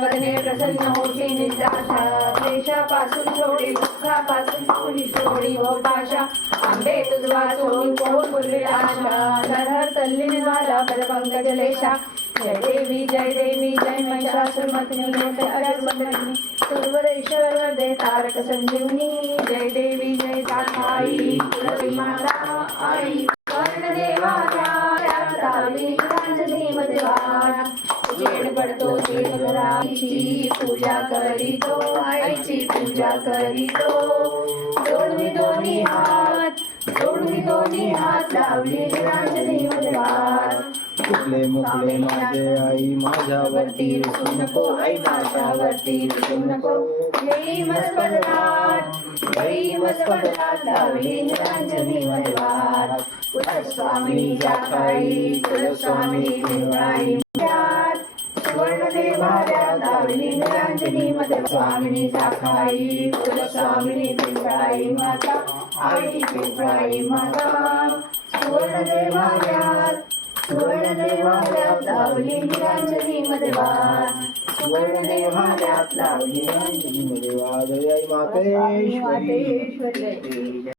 वदने प्रसन्न होशी निराशा क्लेशापासून सोडी दुःखापासून तुझी सोडी हो पाशा आंबे तुझ वाचून कोण बोलले आशा धरहर तल्लीन झाला पदपंकज लेशा जय देवी जय महिषासुरमर्दिनी लोटे अजस्मरणी सुरवरेश्वर दे तारक संजीवनी जय देवी जय ताई तुलसी माता आई कर्णदेवाच्या उजेड पडतो देवघराची पूजा करीतो आईची पूजा करीतो जोडवी दोन्ही हात लावली रांजणी उद्वार कुठले मुकले माझे आई माझ्यावरती रुसू नको आई माझ्यावरती रुसू नको येई मजपदरात लावली निरांजनी उद्वार कुलस्वामिनी जाखाई कुलस्वामिनी पिंपळाई सुवर्ण देवालयात लावली निरांजनी मध्ये स्वामिनी जाखाई कुलस्वामिनी पिंपळाई माता आई पिंपळाई माता सुवर्ण देवालयात लावली निरांजनी मध्ये सुवर्ण देवालयात लावली निरांजनी मध्ये जय मातेश्वरी. मातेश्वरी.